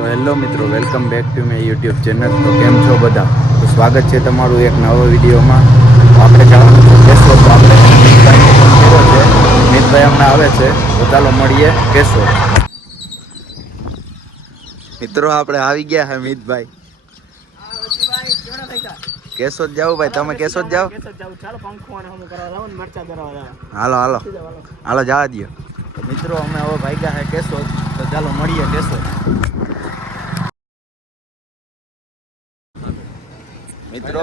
તો હેલો મિત્રો welcome back to my YouTube channel તો કેમ છો બધા? તો સ્વાગત છે તમારું એક નવો વિડીયોમાં. આપણે જવાનું છે કેશોદ. તો આપણે મિતભાઈ હમણાં આવે છે. તો ચાલો મળીએ કેશો મિત્રો, આપણે આવી ગયા હે મિતભાઈ. કેશોદ જાવ ભાઈ. તમે કેશોદ જાવ હાલો હાલો. હાલો, જવા દો મિત્રો, અમે હવે ગયા હે કેશોદ. તો ચાલો મળીએ કેશોદ. મિત્રો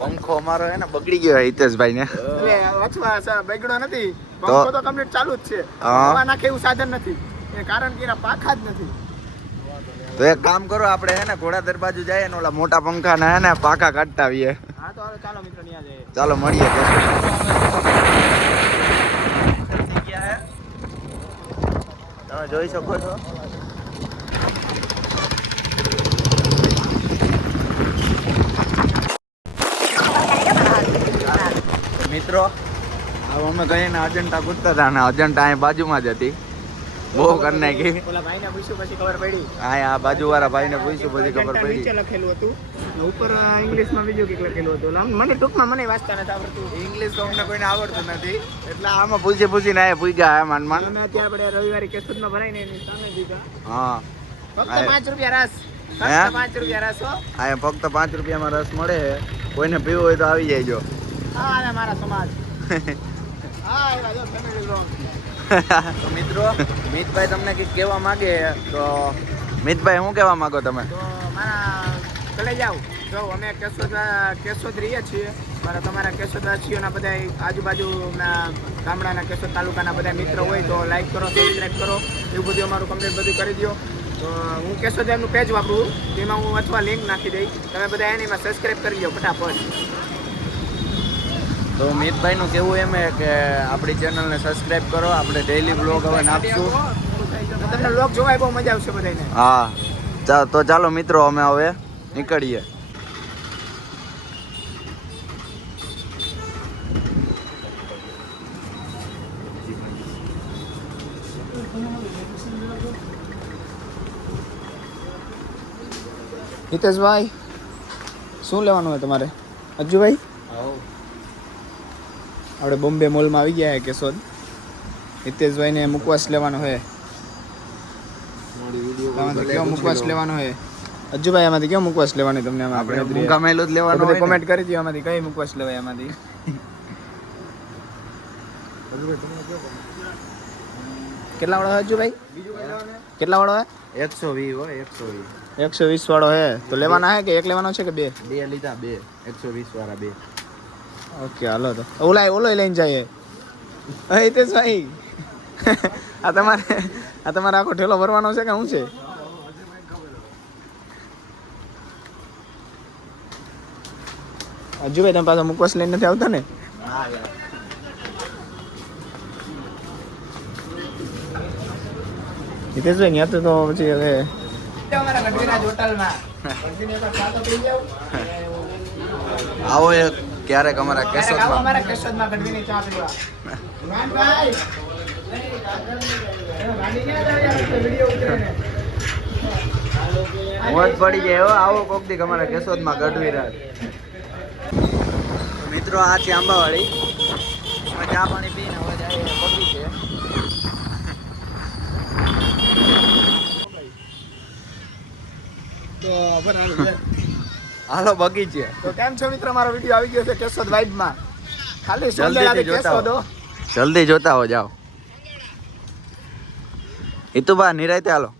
પંખો અમારો હે ને બગડી ગયો હિતેશભાઈ ને બગડો નથી. પંખો તો કમ્પ્લીટ ચાલુ જ છે. હવા નાખે એવું સાધન નથી. એ કારણ કે એના પાખા જ નથી. તો એક કામ કરો આપણે હે ને ઘોડા બાજુ જઈએ ને ઓલા મોટા પંખા ને હે ને પાખા કાઢતા આવીએ. હા તો ચાલો મિત્રો ત્યાં જઈએ. ચાલો મળીએ તમે જોઈ શકો છો. મિત્રો અમે કહીને અજંટા કૂદતા હતા અને અજંટા અહીં બાજુમાં જ હતી. બહુ કરી નાખી ઓલા ભાઈને પૂછ્યું પછી ખબર પડી. અહીં આ બાજુવાળા ભાઈને પૂછ્યું પછી ખબર પડી નીચે લખેલું હતું. ને ઉપર ઇંગ્લિશમાં બીજું કંઈક લખેલું હતું. આમ મને ટૂંકમાં મને વાંચતા નથી આવડતું. ઇંગ્લિશ તો અમને કોઈને આવડતું નથી. એટલે આમાં પૂછી પૂછીને આ પૂગ્યા હે માનમાં. અમે ત્યાં આપણે રવિવારે કેશોદમાં ભરાઈને એની સામે દીધા. હા. ફક્ત પાંચ રૂપિયા રસ. ફક્ત પાંચ રૂપિયા રસ હો. આ ફક્ત પાંચ રૂપિયામાં રસ મળે કોઈને પીવો હોય તો આવી જાય હા અને મારા સમાજ હા. તો મિત્રો મિતભાઈ તમને કંઈક કહેવા માંગે તો મિતભાઈ શું કહેવા માંગો તમે? તો મારા ચલે જાઓ. જો અમે કેશોદ કેશોદ રહીએ છીએ. મારા તમારા કેશોદવાસીઓના બધા આજુબાજુના ગામડાના કેશોદ તાલુકાના બધા મિત્રો હોય તો લાઈક કરો સબસ્ક્રાઈબ કરો. એવું બધું અમારું કમ્પ્લીટ બધું કરી દો તો હું કેશોદ એમનું પેજ વાપરું તેમાં હું અથવા લિંક નાખી દઈશ. તમે બધા એની એમાં સબસ્ક્રાઈબ કરી દો ફટાફટ. તો મિતભાઈનું કહેવું એમ કે આપણી ચેનલને સબસ્ક્રાઈબ કરો આપણે ડેઈલી બ્લોગ હવે નાખશું. તમને બ્લોગ જોવાય બહુ મજા આવશે બધાને હા. ચા તો ચાલો મિત્રો અમે હવે નીકળીએ. હિતેશભાઈ શું લેવાનું હોય તમારે? અજ્જુભાઈ આપણે બોમ્બે મોલમાં આવી ગયા છે કેશોદ. હિતેશભાઈને મુકવાસ લેવાનો છે કેવો કયો મુખવાસ લેવાનો છે અજુભાઈ આમાંથી કયો મુકવાસ લેવાનો તમને આપણે આપણે જ લેવાનું હોય. કોમેન્ટ કરી દો આમાંથી કઈ મુખવાસ લેવાય આમાંથી? કેટલા વાળો અજુભાઈ? કેટલા વાળો હે? એકસો વી હોય એકસો વી એકસો વીસ વાળો હે. તો લેવાના હે કે એક લેવાનો છે કે બે? બે લીધા બે. એકસો વીસ વાળા બે. ઓકે હાલો તો. ઓલા ઓલો લઈને જઈએ હા હિતેશભાઈ આ તમારે આ તમારે આખો ઠેલો ભરવાનો છે કે શું છે? હજુ ભાઈ તમે પાછો મુકવાસ લઈને નથી આવતા ને? હિતેશભાઈ ત્યાં તો તો પછી હવે આવો એક ક્યારેક અમારા કેશોદમાં અમારા કેશોદમાં ગઢવીની ચા પીવા. ભાઈ. મોજ પડી જાય હો આવો કોક દી અમારા કેશોદમાં ગઢવી રાત. મિત્રો આ છે આંબાવાડી. ચા પાણી પીને હવે જાય પગી છે. તો બરાબર હાલો બગીચે તો કેમ છો મિત્ર? મારો વીડિયો આવી ગયો છે કેશોદ વાઇબમાં. ખાલી જલ્દી કેશોદ જલ્દી જોતા હો જાઓ. હિતુભા નિરાયતે હાલો.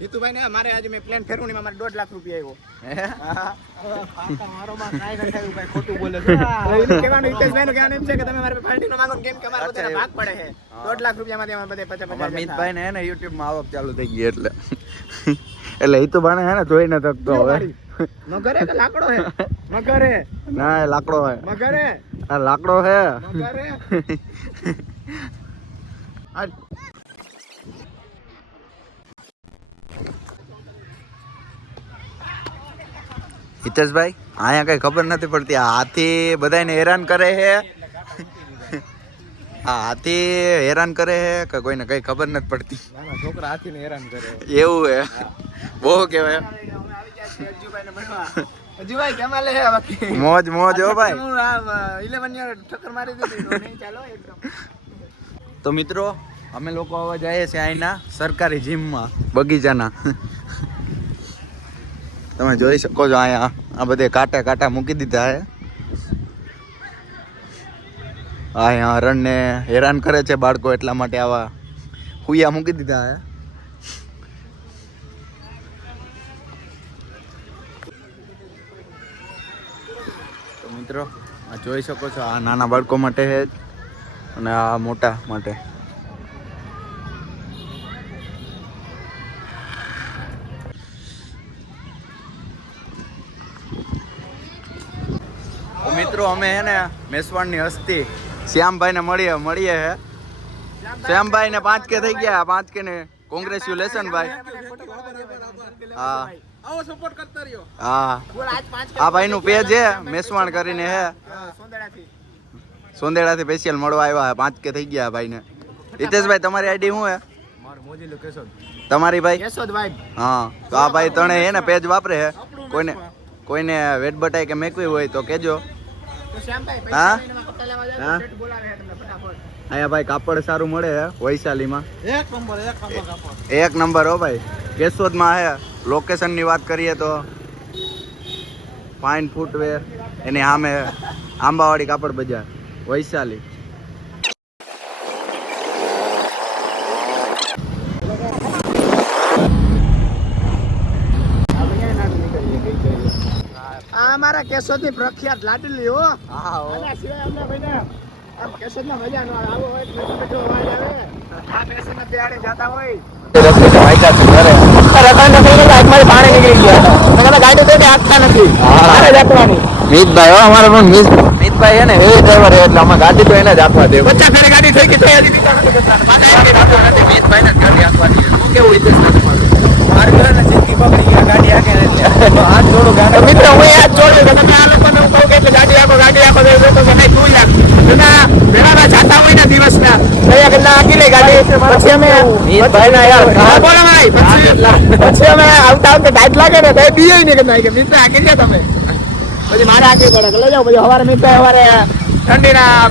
હિતુભાઈ ને મારે આજે મેં પ્લેન ફેરવણી માં મારે દોઢ લાખ રૂપિયા આવ્યો એનું કહેવાનું હિતેશભાઈનું કહેવાનું એમ છે કે તમે મારા માંગો કેમ કે અમારે બધાને ભાગ પડે છે. દોઢ લાખ રૂપિયામાંથી અમારે બધે પચાસ પચાસ મિતભાઈ ને યુટ્યુબમાં આવક ચાલુ થઈ ગઈ એટલે. એટલે હિતુબાને હે ને જોઈ ન શકતો હવે. મગરે કે લાકડો હે? મગરે. ના લાકડો હે. મગરે. આ લાકડો હે. મગરે. હિતેશભાઈ અહીંયા કઈ ખબર નથી પડતી. આ હાથી બધાને હેરાન કરે છે આ હાથી હેરાન કરે છે કે કોઈને કઈ ખબર નથી પડતી. છોકરા છોકરા હાથીને હેરાન કરે એવું હે. બહુ બહુ કહેવાય. કેમાં લે બાકી? મોજ મોજ હો ભાઈ. હું આ ઇલેવન યર ઠક્કર મારી દીધી તો નહીં ચાલો એકદમ તો મિત્રો અમે લોકો હવે જઈએ છીએ અહીંના સરકારી જીમમાં બગીચાના. તમે જોઈ શકો છો અહીંયા આ બધે કાંટા કાંટા મૂકી દીધા છે. અહીંયા હરણને હેરાન કરે છે બાળકો એટલા માટે આવા હુયા મૂકી દીધા છે. મિત્રો. આ જોઈ શકો છો, આ નાના બાળકો માટે અને આ મોટા માટે. મિત્રો, અમે હે ને મેસવાણની હસ્તી શ્યામભાઈ ને મળીએ મળીએ હે. શ્યામભાઈ ને પાંચ કે થઈ ગયા, પાંચ કે ને કોંગ્રેચ્યુલેશન ભાઈ. હા. આવો સપોર્ટ કરતા રહ્યો. હા. બોલ આજ પાંચ આ ભાઈ નું પેજ છે મેસવાણ કરીને હે. સોંદેડા થી સ્પેશિયલ મળવા આવ્યા પાંચ કે થઈ ગયા ભાઈ ને હિતેશભાઈ તમારી આઈડી શું હે? મારું મોજી લોકેશન તમારી ભાઈ? હા તો આ ભાઈ તણે હે ને પેજ વાપરે હે. કોઈને કોઈને વેટ બટાઈ કે મેકવી હોય તો કેજો હા? પૈસા લઈને કપડા લેવા જાવ હા? સેટ બોલાવે છે તમને ફટાફટ. અહીંયા ભાઈ કાપડ સારું મળે હે વૈશાલીમાં. એક નંબર એક નંબર કાપડ. એક નંબર હો ભાઈ. કેશોદમાં હે લોકેશનની વાત કરીએ તો ફાઇન ફૂટવેર એની સામે આંબાવાડી કાપડ બજાર વૈશાલી. આ અમારા કેશોદની પ્રખ્યાત લાડલી હો. હા સિવાય અમને ભાઈને આમ કેશોદમાં મજા નો આવો. હોય અવાજ આવે. આ પેશનના બેહાડે જાતા હોય. મિતભાઈ હો અમારે પણ મિત મિતભાઈ હે ને હેવી ડ્રાઈવર એટલે અમે ગાડી તો એને જ આપવા દે બચ્ચા ઘરે ગાડી થઈ ગઈ થઈ હજી બીજા નથી કરતા. મિતભાઈ ને ગાડી આપવાની શું કેવું હિતેશ તો મિત્રો હું યાદ જોડ્યું કે તમે આ લોકોને હું કહું કે એટલે ગાડી આપો ગાડી આપો તો નહીં તું યાર જૂના ભેળાના જાતા હોય ને દિવસના તો એ આગી ગાડી. પછી અમે મિતભાઈના યાર હા, બોલો ભાઈ પછી પછી અમે આવતા આવતા ટાઈટ લાગે ને તો એ બીએ નહીં કે નહીં કે મિત્ર આગી ગયા તમે? પછી મારે આગળ પડે. લઈ જાઓ પછી સવારે મિત્ર સવારે ઠંડીના